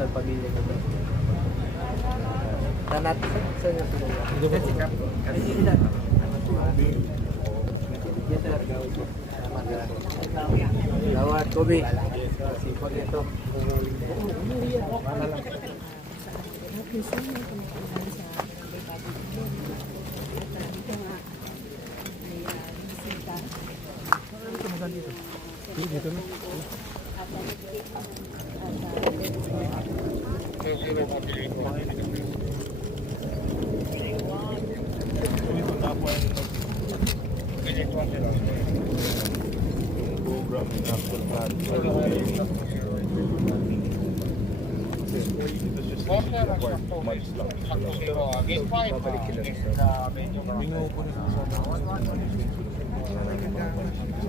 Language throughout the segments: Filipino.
sa pamilya ko. Nanat sa inyo pinula. Sikap. Kasi sila. Yes sir. Gawat Kobe. Sipag ito. Dito na.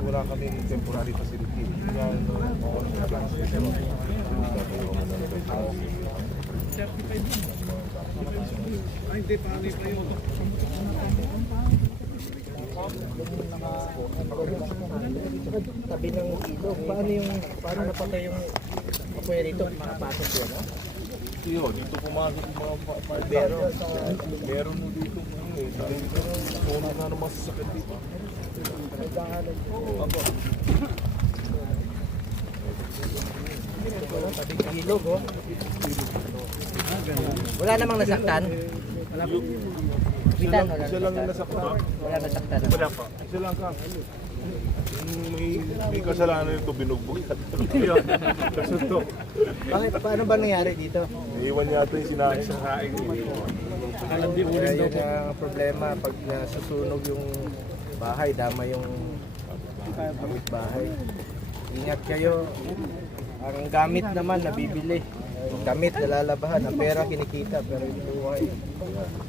Wala kaming temporary facility. Hindi pa yun. Tabi ng ilog. Paano napatay yung apoy dito? Makapasok yun, no? Dito pumasok yung mga partner. Meron mo dito. Kung na naman masasakit dito. Tabi ng ilog, oh. Wala namang nasaktan? Isa lang yung nasaktan. Wala nasaktan. Wala pa. Isa lang ka. May kasalanan ito, binugbog. Kasunto. Bakit? Paano ba nangyari dito? Iwan yata yung sinahin sa kain. Kaya yun ang problema pag nasusunog yung bahay, dama yung bahay. Ingat kayo. Ang gamit naman nabibili. Ang gamit nalalabahan. Ang pera kinikita pero yung buhay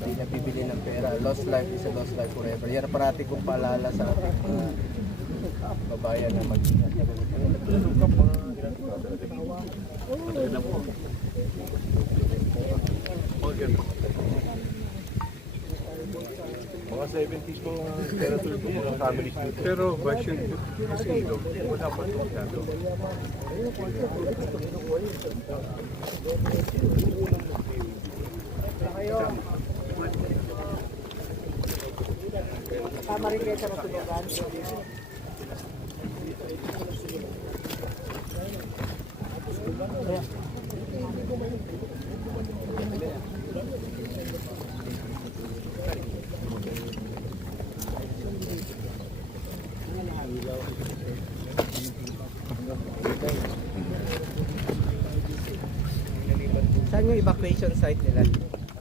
hindi nabibili ng pera. Lost life is a lost life forever. Yan ang parati kong paalala sa ating mga babayan na mag-ingat. Mga 70s ko territory ko mga families nito. Pero version kasi ito, wala pa ito masyado. Tama rin kayo sa matulogan. Saan yung evacuation site nila?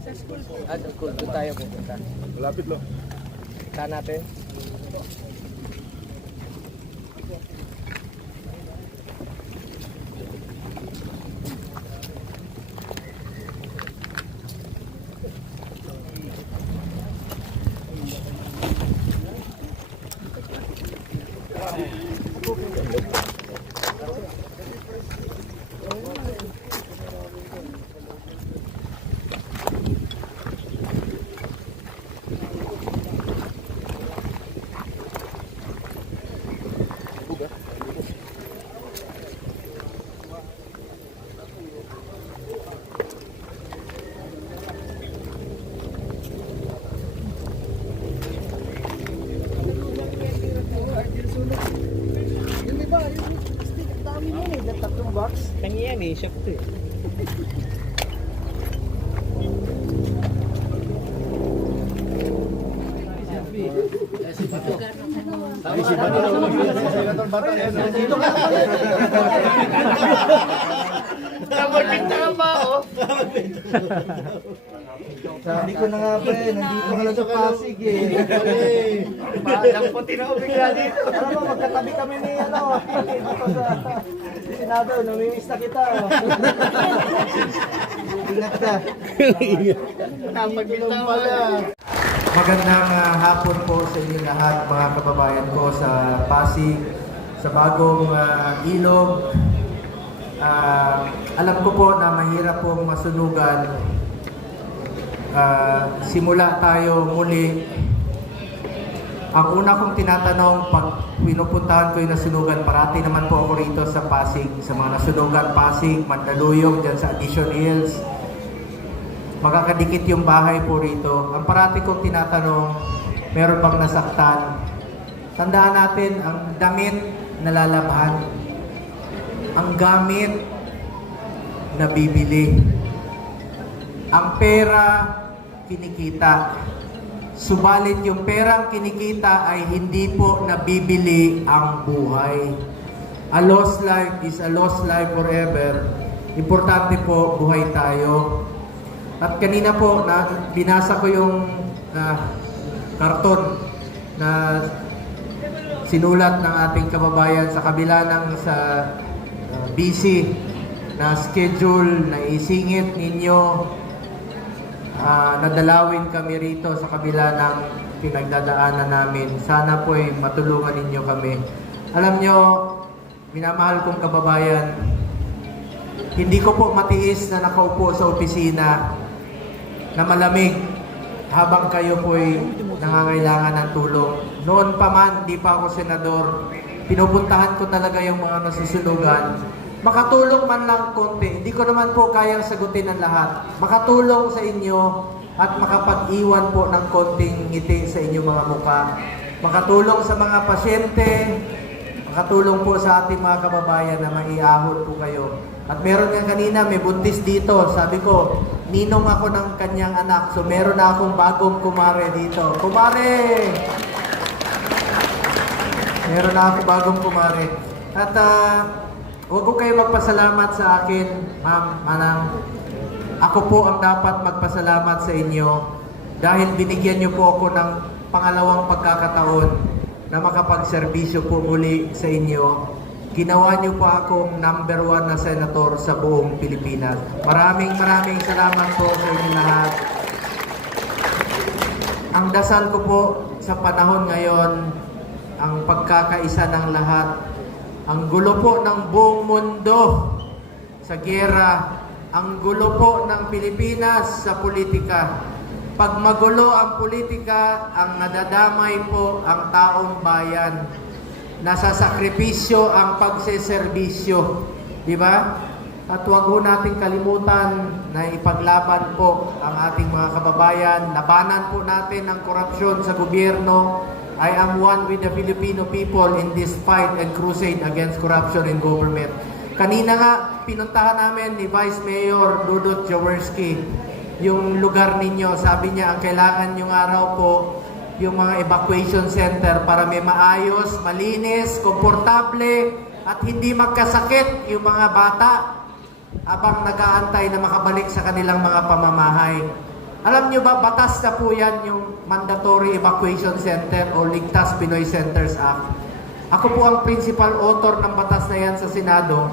Sa school po. Sa school. Doon tayo pupunta. Malapit lang. Saan natin? Kanya yan eh, siya ko eh. Sabi ko na nga ba eh, nandito ka lang sa Pasig eh. Parang puti na bigla dito. Alam mo, magkatabi kami ni ano. Sinabi, namimiss na kita. Ingat ka. Kapag-ilong pala. Magandang hapon po sa inyo lahat, mga kababayan ko sa Pasig, sa bagong ilog. Alam ko po na mahirap pong masunugan. Simula tayo muli Ang una kong tinatanong, pag pinupuntahan ko yung nasunugan, parati naman po ako rito sa Pasig, sa mga nasunugan, Pasig, Mandaluyong, dyan sa Addition Hills. Makakadikit yung bahay po rito. Ang parati kong tinatanong, meron bang nasaktan? Tandaan natin, ang damit nalalabhan. Ang gamit nabibili. Ang pera kinikita. Subalit yung perang kinikita ay hindi po nabibili ang buhay. A lost life is a lost life forever. Importante po, buhay tayo. At kanina po, binasa ko yung karton na sinulat ng ating kababayan sa kabila ng busy na schedule na isingit ninyo. Nadalawin kami rito sa kabila ng pinagdadaanan namin. Sana po ay matulungan ninyo kami. Alam nyo, minamahal kong kababayan, hindi ko po matiis na nakaupo sa opisina na malamig habang kayo po ay nangangailangan ng tulong. Noon pa man, di pa ako senador, pinupuntahan ko talaga yung mga nasusunugan. Makatulong man lang konti. Hindi ko naman po kayang sagutin ang lahat. Makatulong sa inyo at makapag-iwan po ng konting ngiti sa inyong mga muka. Makatulong sa mga pasyente, makatulong po sa ating mga kababayan na maiahon po kayo. At meron nga kanina, may buntis dito. Sabi ko, ninong ako ng kanyang anak. So meron na akong bagong kumare dito. Kumare! Meron na akong bagong kumare. At huwag ko kayo magpasalamat sa akin, Ma'am Manang. Ako po ang dapat magpasalamat sa inyo dahil binigyan niyo po ako ng pangalawang pagkakataon na makapagserbisyo po muli sa inyo. Ginawa niyo pa akong number 1 na senator sa buong Pilipinas. Maraming salamat po sa inyo lahat. Ang dasal ko po sa panahon ngayon, ang pagkakaisa ng lahat. Ang gulo po ng buong mundo sa giyera, ang gulo po ng Pilipinas sa politika. Pag magulo ang politika, ang nadadamay po ang taong bayan. Nasasakripisyo ang pagseserbisyo. Di ba? At huwag ho natin kalimutan na ipaglaban po ang ating mga kababayan. Labanan po natin ang korupsyon sa gobyerno. I am one with the Filipino people in this fight and crusade against corruption in government. Kanina nga, pinuntahan namin ni Vice Mayor Dudut Jaworski yung lugar ninyo. Sabi niya, ang kailangan yung araw po, yung mga evacuation center para may maayos, malinis, komportable, at hindi magkasakit yung mga bata habang nag-aantay na makabalik sa kanilang mga pamamahay. Alam nyo ba, batas na po yan yung Mandatory Evacuation Center o Ligtas Pinoy Centers Act. Ako po ang principal author ng batas na yan sa Senado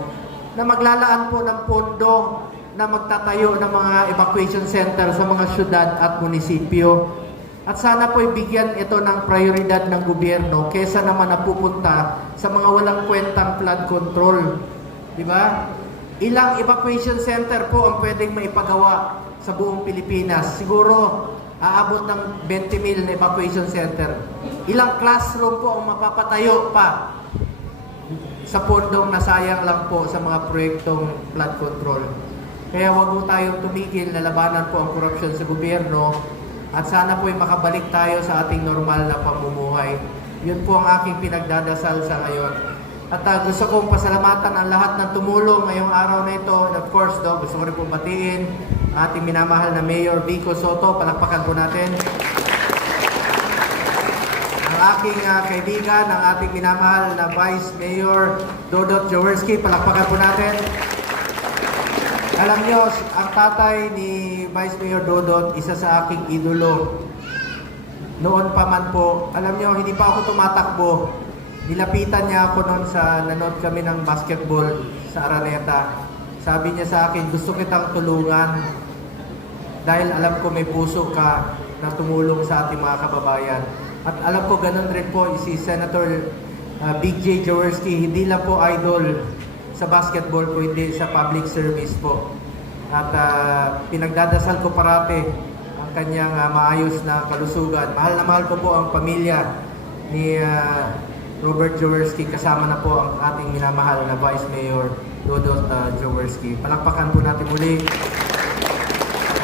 na maglalaan po ng pondo na magtatayo ng mga evacuation center sa mga syudad at munisipyo. At sana po ibigyan ito ng prioridad ng gobyerno kesa naman napupunta sa mga walang kwentang flood control. Di ba? Ilang evacuation center po ang pwedeng maipagawa sa buong Pilipinas? Siguro aabot ng 20,000 na evacuation center. Ilang classroom po ang mapapatayo pa sa pondong nasayang lang po sa mga proyektong flood control. Kaya wag po tayong tumigil na labanan po ang korupsyon sa gobyerno at sana po ay makabalik tayo sa ating normal na pamumuhay. Yun po ang aking pinagdadasal sa ngayon. At gusto kong pasalamatan ang lahat ng tumulong ngayong araw na ito. And of course, gusto ko rin po batiin ating minamahal na Mayor Vico Soto. Palakpakan po natin. Ang aking kaibigan, ang ating minamahal na Vice Mayor Dudut Jaworski. Palakpakan po natin. Alam nyo, ang tatay ni Vice Mayor Dudut, isa sa aking idolo. Noon pa man po, alam nyo, hindi pa ako tumatakbo. Nilapitan niya ako noon sa nanood kami ng basketball sa Araneta. Sabi niya sa akin, gusto kitang tulungan dahil alam ko may puso ka na tumulong sa ating mga kababayan. At alam ko ganun rin po si Senator Big J. Jaworski, hindi lang po idol sa basketball po, hindi sa public service po. At pinagdadasal ko parati ang kanyang maayos na kalusugan. Mahal na mahal ko po ang pamilya ni Robert Jaworski, kasama na po ang ating minamahal na Vice Mayor Dodot Jaworski. Palakpakan po natin muli.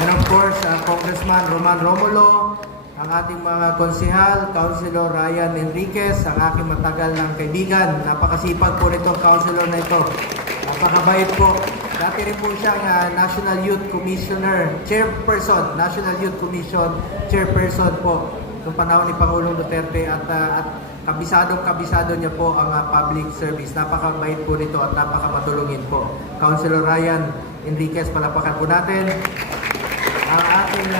And of course, Congressman Roman Romulo, ang ating mga konsehal, Councilor Ryan Enriquez, ang aking matagal ng kaibigan. Napakasipag po nitong councilor na ito. Napakabait po. Dati rin po siyang National Youth Commissioner, Chairperson, National Youth Commission Chairperson po noong panahon ni Pangulong Duterte at kabisado niya po ang public service. Napakabait po nito at napakamatulungin po. Councilor Ryan Enriquez, palapakan po natin. Ang ating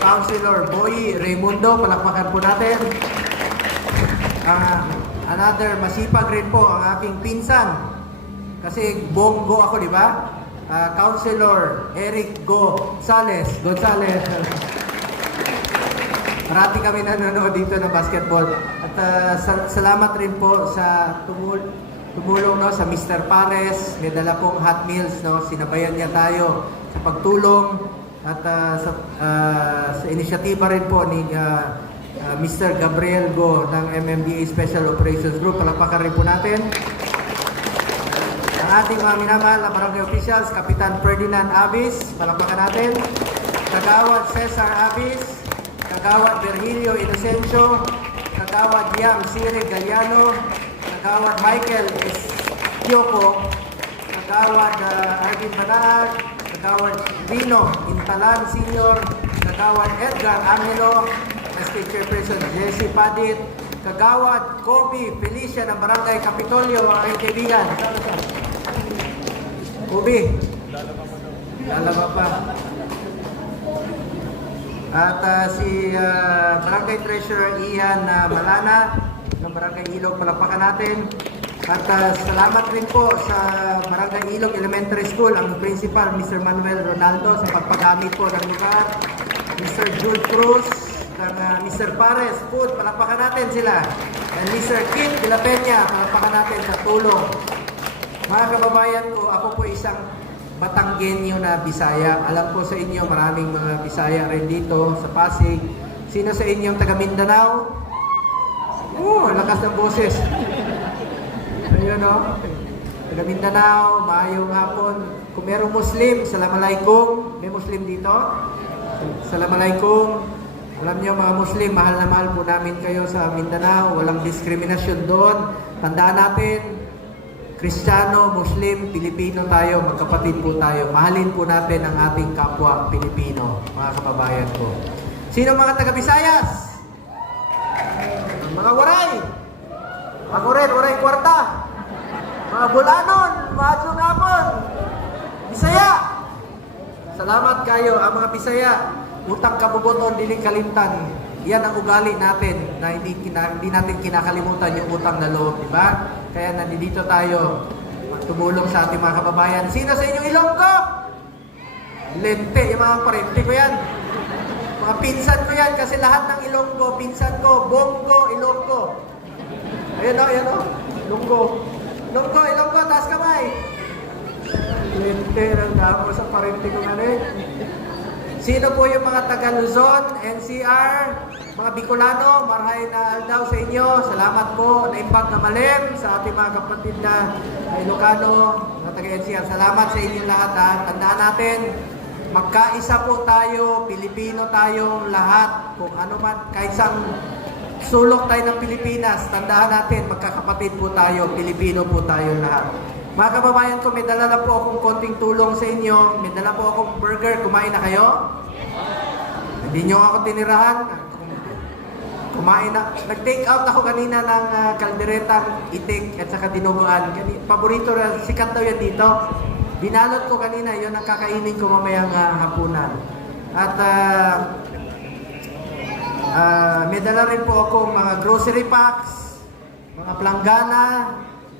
Councilor Boy Raimundo, palakpakan po natin. Another masipag rin po ang aking pinsan. Kasi Bongo ako, di ba? Councilor Eric Gonzales. Parati kami nanonood dito ng basketball. At salamat rin po sa tumulong no, sa Mr. Pares. May dala pong hot meals. No? Sinabayan niya tayo sa pagtulong. At sa inisyatiba rin po ni Mr. Gabriel Go ng MMDA Special Operations Group. Palakpakan rin po natin. Ang ating mga minamahal na barangay officials, Kapitan Ferdinand Abis, palakpakan natin. Kagawad Cesar Abis, Kagawad Virgilio Inocencio, Kagawad Yam Siri Galliano, Kagawad Michael Esquioco, Kagawad Arvin Banag, Kagawad Vino Intalan Sr., Kagawad Edgar Angelo, State Chairperson Jesse Padit, Kagawad Kobe Felicia ng Barangay Kapitolyo, ang aking kaibigan. Kobe, lalaba pa. At si Barangay Treasurer Ian Malana ng Barangay Ilog, palakpakan natin. At salamat rin po sa Barangay Ilog Elementary School, ang principal, Mr. Manuel Ronaldo, sa pagpagamit po ng lugar. Mr. Jude Cruz, ng Mr. Pares Food, palakpakan natin sila. And Mr. Kit de la Peña, palakpakan natin sa tulong. Mga kababayan ko, ako po isang Batanggenyo na Bisaya. Alam ko sa inyo, maraming mga Bisaya rin dito sa Pasig. Sino sa inyong taga Mindanao? Lakas ng boses. Ayun o. Taga Mindanao, maayong hapon. Kung merong Muslim, Assalamualaikum. May Muslim dito? Assalamualaikum. Alam niyo mga Muslim, mahal na mahal po namin kayo sa Mindanao. Walang diskriminasyon doon. Tandaan natin, Kristiyano, Muslim, Pilipino tayo, magkapatid po tayo. Mahalin po natin ang ating kapwa Pilipino, mga kababayan ko. Sino mga taga-Visayas? Mga Waray. Ako rin, Waray Kwarta. Mga Bulanon, Maadjong Hapon. Bisaya. Salamat kayo, ang mga Bisaya. Utang kabubuton, diling kalimtan. Yan ang ugali natin na hindi natin kinakalimutan yung utang na loob, di ba? Kaya nandito tayo tumulong sa ating mga kababayan. Sino sa inyong Ilonggo? Lente, yung mga parente ko yan. Mga pinsan ko yan kasi lahat ng Ilonggo, pinsan ko, Bongo, Ilonggo. Ayan o. Ilonggo, taas kamay. Lente, ang damo sa parente ko nga rin. Sino po yung mga taga Luzon, NCR, mga Bicolano, marahay na aldaw sa inyo. Salamat po, naimbag na malim sa ating mga kapatid na Ilocano, mga taga NCR. Salamat sa inyo lahat. Tandaan natin, magkaisa po tayo, Pilipino tayong lahat. Kung ano man, kahit sang sulok tayo ng Pilipinas, tandaan natin, magkakapatid po tayo, Pilipino po tayong lahat. Mga kababayan ko, may dala na po akong konting tulong sa inyo. May dala po akong burger. Kumain na kayo? Hindi nyo ako tinirahan. Kumain na. Nag-take out ako kanina ng kalderetang itik at saka dinuguan. Paborito na, sikat daw yan dito. Binalot ko kanina, yun ang kakainin ko mamayang hapunan. At may dala rin po akong mga grocery packs, mga planggana.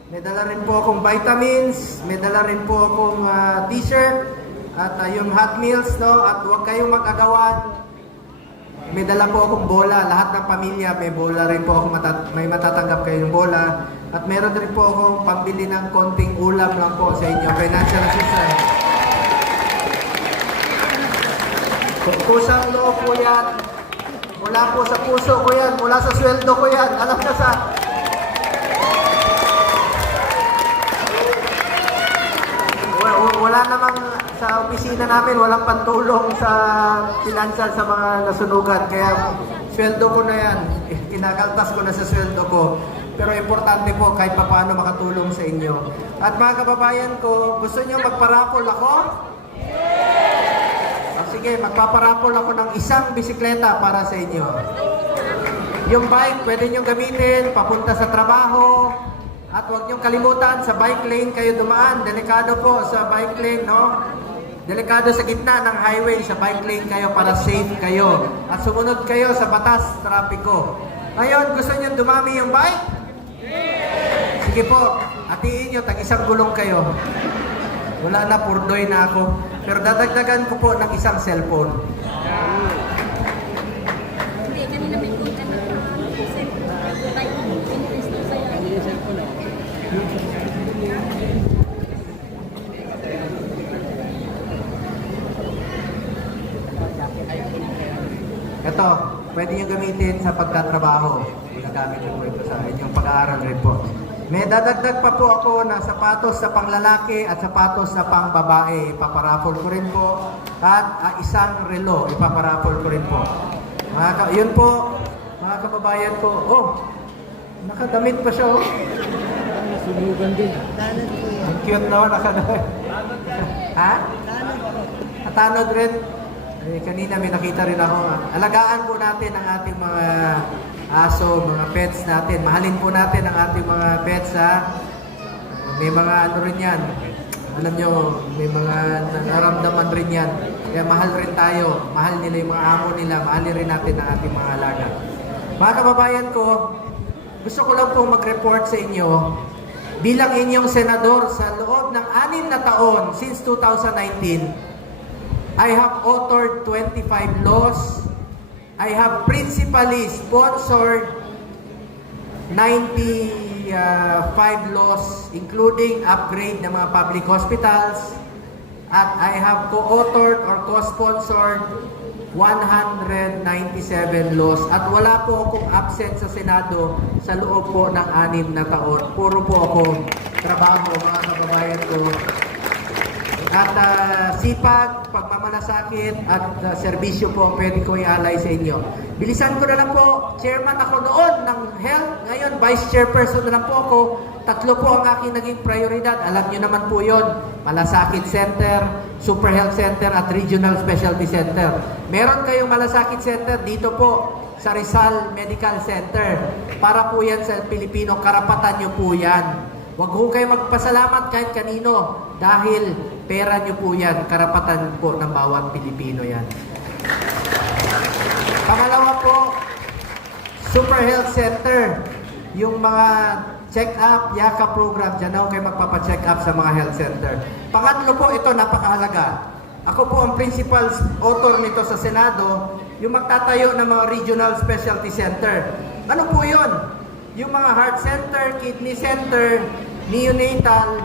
May dala rin po akong vitamins, may dala rin po akong t-shirt at yung hot meals, no? At huwag kayong mag-agawan. May dala po akong bola, lahat ng pamilya may bola rin po akong may matatanggap kayong bola. At meron rin po akong pambili ng konting ulam lang po sa inyo, financial assistance. Kusang loob po yan. Mula po sa puso ko yan, mula sa sweldo ko yan. Alam na sa... Wala namang sa opisina namin, walang pantulong sa financial sa mga nasunugan. Kaya sweldo ko na yan. Kinakaltas ko na sa sweldo ko. Pero importante po kahit paano makatulong sa inyo. At mga kababayan ko, gusto nyo magparapol ako? Sige, magpaparapol ako ng isang bisikleta para sa inyo. Yung bike, pwede nyo gamitin, papunta sa trabaho. At huwag niyong kalimutan, sa bike lane kayo dumaan. Delikado po sa bike lane, no? Delikado sa gitna ng highway, sa bike lane kayo para safe kayo. At sumunod kayo sa batas, trapiko. Ngayon, gusto niyo dumami yung bike? Sige po, hatiin nyo, tag-isang gulong kayo. Wala na, purdoy na ako. Pero dadagdagan ko po ng isang cellphone. Hindi, kanina may punta na Ito, pwede nyo gamitin sa pagtatrabaho. Ginagamit nyo po ito sa inyong pag-aaral rin po. May dadagdag pa po ako na sapatos sa panglalaki at sapatos sa pangbabae. Ipaparapol ko rin po. At isang relo, ipaparapol ko rin po. Yun po, mga kababayan ko. Oh, nakadamit pa siya. Oh. Nasunugan din. Ang cute no, nakadamit. Ha? Tanod rin. Kanina may nakita rin ako. Alagaan po natin ang ating mga aso, mga pets natin. Mahalin po natin ang ating mga pets, ha? May mga ano rin yan. Alam nyo, may mga naramdaman rin yan. Kaya mahal rin tayo. Mahal nila yung mga amo nila. Mahalin rin natin ang ating mga alaga. Mga kababayan ko, gusto ko lang po mag-report sa inyo bilang inyong senador sa loob ng 6 na taon since 2019. I have authored 25 laws. I have principally sponsored 95 laws, including upgrade ng mga public hospitals. At I have co-authored or co-sponsored 197 laws. At wala po akong absent sa Senado sa loob po ng 6 na taon. Puro po ako trabaho, mga kababayan ko. At sipag, pagmamalasakit at serbisyo po ang pwede ko i-alay sa inyo. Bilisan ko na lang po, chairman ako noon ng health, ngayon vice chairperson na lang po ako. 3 po ang aking naging prioridad. Alam nyo naman po yon: Malasakit Center, Super Health Center at Regional Specialty Center. Meron kayong Malasakit Center dito po sa Rizal Medical Center. Para po yan sa Pilipino, karapatan nyo po yan. Huwag ho kayo magpasalamat kahit kanino dahil pera nyo po yan, karapatan po ng bawat Pilipino yan. Pangalawa po, Super Health Center. Yung mga check-up, YAKA program, dyan ako kayo magpapacheck up sa mga health center. Pangatlo po, ito napakahalaga. Ako po ang principal author nito sa Senado, yung magtatayo ng mga regional specialty center. Ano po yun? Yung mga heart center, kidney center, neonatal,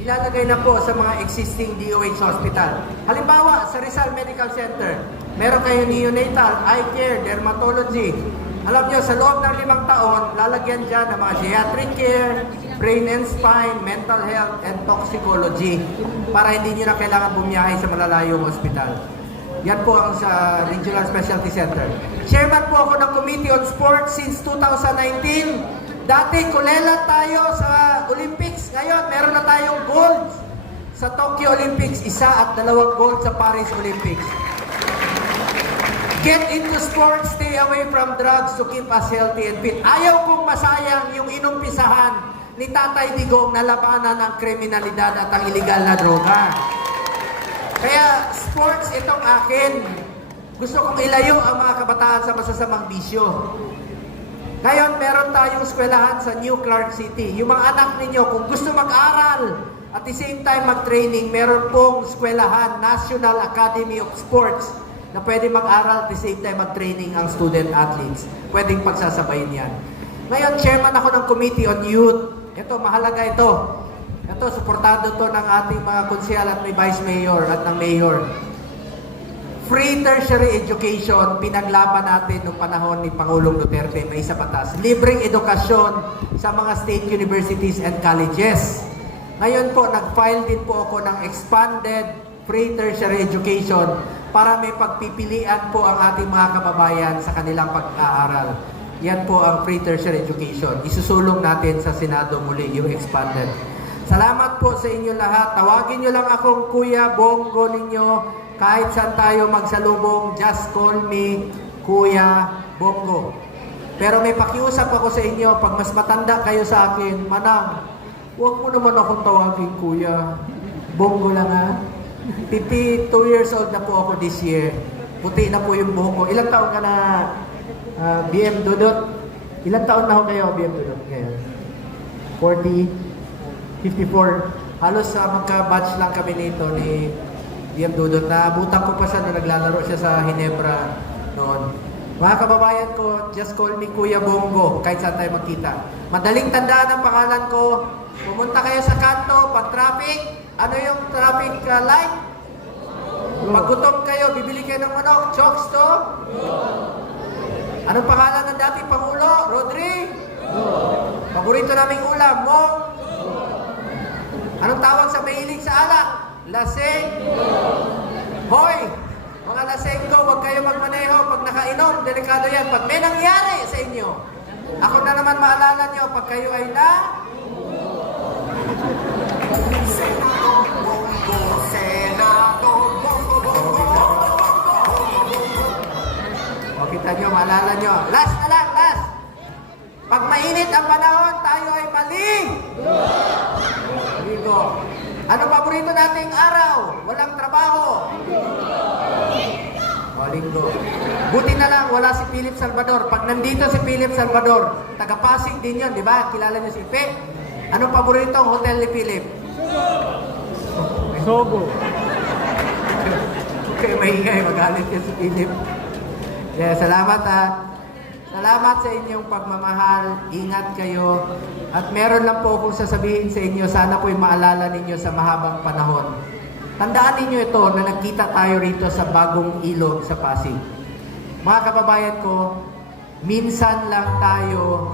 ilalagay na po sa mga existing DOH hospital. Halimbawa, sa Rizal Medical Center, meron kayo neonatal, eye care, dermatology. Alam nyo, sa loob ng 5 taon, lalagyan dyan ng mga geriatric care, brain and spine, mental health, and toxicology para hindi nyo na kailangan bumiyahe sa malalayong hospital. Yan po ang sa Regional Specialty Center. Chairman po ako ng Committee on Sports since 2019. Dati, kulela tayo sa Olympics. Ngayon, meron na tayong gold sa Tokyo Olympics. 1 at 2 gold sa Paris Olympics. Get into sports, stay away from drugs to keep us healthy and fit. Ayaw kong masayang yung inumpisahan ni Tatay Digong na labanan ang kriminalidad at ang iligal na droga. Kaya sports itong akin. Gusto kong ilayo ang mga kabataan sa masasamang bisyo. Ngayon, meron tayong eskwelahan sa New Clark City. Yung mga anak ninyo, kung gusto mag-aral at the same time mag-training, meron pong eskwelahan, National Academy of Sports, na pwede mag-aral at the same time mag-training ang student athletes. Pwedeng pagsasabayin yan. Ngayon, chairman ako ng Committee on Youth. Ito, mahalaga ito. Ito, suportado to ng ating mga konsyal at may vice mayor at ng mayor. free tertiary education, pinaglaban natin noong panahon ni Pangulong Duterte, may isa patas. Libreng edukasyon sa mga state universities and colleges. Ngayon po, nag-file din po ako ng expanded free tertiary education para may pagpipilian po ang ating mga kababayan sa kanilang pag-aaral. Yan po ang free tertiary education. Isusulong natin sa Senado muli yung expanded. Salamat po sa inyo lahat. Tawagin nyo lang akong Kuya Bongo ninyo. Kahit saan tayo magsalubong, just call me Kuya Bongo. Pero may pakiusap ako sa inyo, pag mas matanda kayo sa akin, Manang, huwag mo naman akong tawagin Kuya. Bongo lang ha. 52 years old na po ako this year. Puti na po yung buhok ko. Ilang taon ka na, BM Dudut? Ilang taon na ako kayo, BM Dudut? Ngayon? 40? 54. Halos magka-batch lang kami nito ni BM Dudut. Naabutan ko pa siya na naglalaro siya sa Ginebra noon. Mga kababayan ko, just call me Kuya Bongo kahit saan tayo magkita. Madaling tandaan ang pangalan ko. Pumunta kayo sa kanto, pag traffic, ano yung traffic light? Pag gutom kayo, bibili kayo ng manok, chokes to? Anong pangalan ng dating Pangulo? Rodri? Paborito naming ulam, Mong? Anong tawag sa mahilig sa alak? Laseng? Hoy! Mga lasengko, huwag kayo magmaneho. Pag nakainom, delikado yan. Pag may nangyari sa inyo, ako na naman maalala nyo, pag kayo ay na... O, kita nyo, maalala nyo. Last na lang, last! Pag mainit ang panahon, tayo ay maling! Ligo. Ano paborito nating araw? Walang trabaho. Linggo. Buti na lang, wala si Philip Salvador. Pag nandito si Philip Salvador, taga-Pasig din yun, di ba? Kilala niyo si Ipe? Anong paboritong hotel ni Philip? Sogo. Okay, maingay, magalit yan si Philip. Yeah, salamat ha. Salamat sa inyong pagmamahal. Ingat kayo. At meron lang po akong sasabihin sa inyo. Sana po'y maalala ninyo sa mahabang panahon. Tandaan ninyo ito na nagkita tayo rito sa bagong ilog sa Pasig. Mga kababayan ko, minsan lang tayo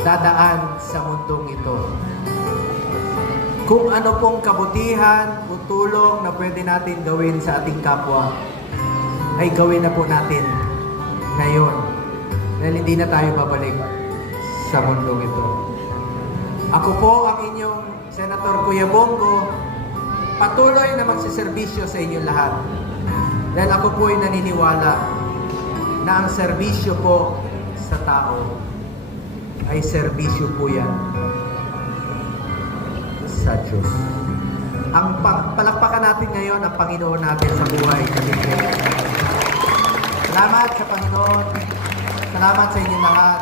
dadaan sa mundong ito. Kung ano pong kabutihan o tulong na pwede natin gawin sa ating kapwa, ay gawin na po natin ngayon. Dahil hindi na tayo babalik sa mundong ito. Ako po ang inyong Senator Kuya Bongo, patuloy na magsiservisyo sa inyong lahat. Dahil ako po ay naniniwala na ang serbisyo po sa tao ay serbisyo po yan sa Diyos. Ang palakpakan natin ngayon ang Panginoon natin sa buhay. Salamat sa Panginoon. Salamat sa inyong lahat.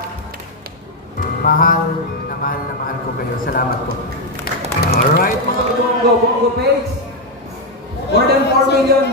Mahal na mahal ko kayo. Salamat po. Alright, mga Bongo page. More than 4 million